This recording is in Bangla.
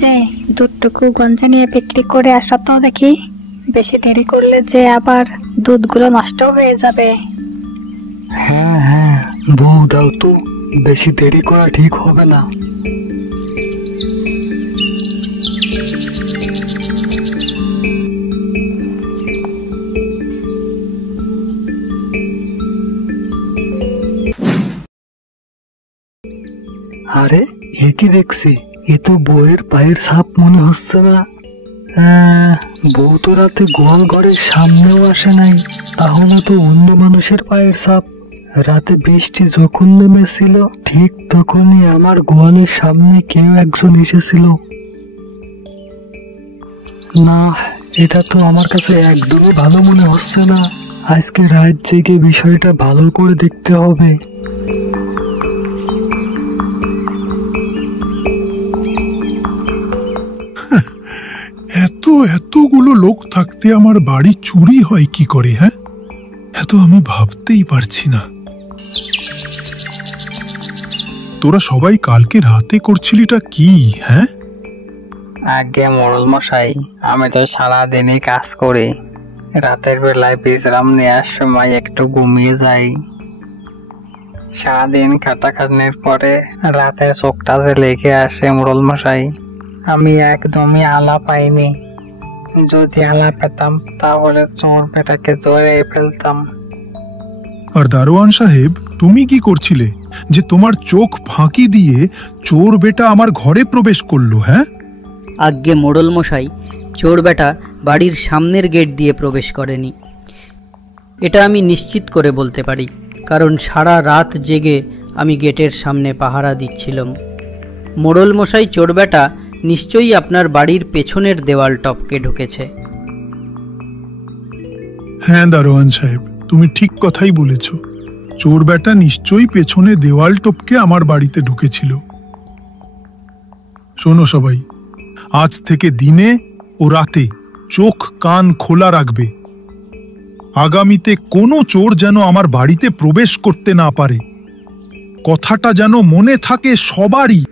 যে দুধটুকু গঞ্জে নিয়ে বিক্রি করে আসা তো দেখি, বেশি দেরি করলে যে আবার দুধগুলো নষ্ট হয়ে যাবে। হ্যাঁ হ্যাঁ, বউ দাও তো, বেশি দেরি করা ঠিক হবে না। আরে এ কি দেখছি, এ তো বউয়ের পায়ের ছাপ মনে হচ্ছে না। বউ তো রাতে গোয়াল ঘরের সামনেও আসে নাই, তাহলে তো অন্য মানুষের পায়ের ছাপ। রাতে বৃষ্টি যখন নেমেছিল ঠিক তখনই আমার গোয়ালের সামনে কেউ একজন এসেছিল। না, এটা তো আমার কাছে একদমই ভালো মনে হচ্ছে না। আজকে রাত জেগে বিষয়টা ভালো করে দেখতে হবে। এতগুলো লোক থাকতে আমার বাড়ি চুরি হয় কি করে? হ্যাঁ, এত আমি ভাবতেই পারছি না। তোরা সবাই কালকে রাতে করছিলিটা কি? হ্যাঁ, আগে মোড়ল মশাই, আমি তো সারাদিনই কাজ করি, রাতের বেলায় বিশ্রাম নেওয়ার সময় একটু ঘুমিয়ে যাই। সারাদিন খাটাখাটনির পরে রাতে চোখটা যে লেগে আসে মোড়ল মশাই, আমি একদমই আলা পাইনি। যদি আলা পেতাম তাহলে চোর বেটাকে ধরে ফেলতাম। আর দারোয়ান সাহেব, তুমি কি করছিলে যে তোমার চোখ ফাঁকি দিয়ে চোর বেটা আমার ঘরে প্রবেশ করলো? হ্যাঁ, আজ্ঞে মোড়ল মশাই, চোর বেটা বাড়ির সামনের গেট দিয়ে প্রবেশ করেনি, এটা আমি নিশ্চিত করে বলতে পারি, কারণ সারা রাত জেগে আমি গেটের সামনে পাহারা দিচ্ছিলাম। মোড়ল মশাই, চোর বেটা নিশ্চয়ই আপনার বাড়ির পেছনের দেওয়াল টপকে ঢুকেছে। হ্যাঁ দারোয়ান সাহেব, তুমি ঠিক কথাই বলেছ। চোর বেটা নিশ্চয়ই পেছনে দেওয়াল টপকে আমার বাড়িতে ঢুকেছিল। শোনো সবাই, আজ থেকে দিনে ও রাতে চোখ কান খোলা রাখবে। আগামীতে কোনো চোর যেন আমার বাড়িতে প্রবেশ করতে না পারে, কথাটা যেন মনে থাকে সবারই।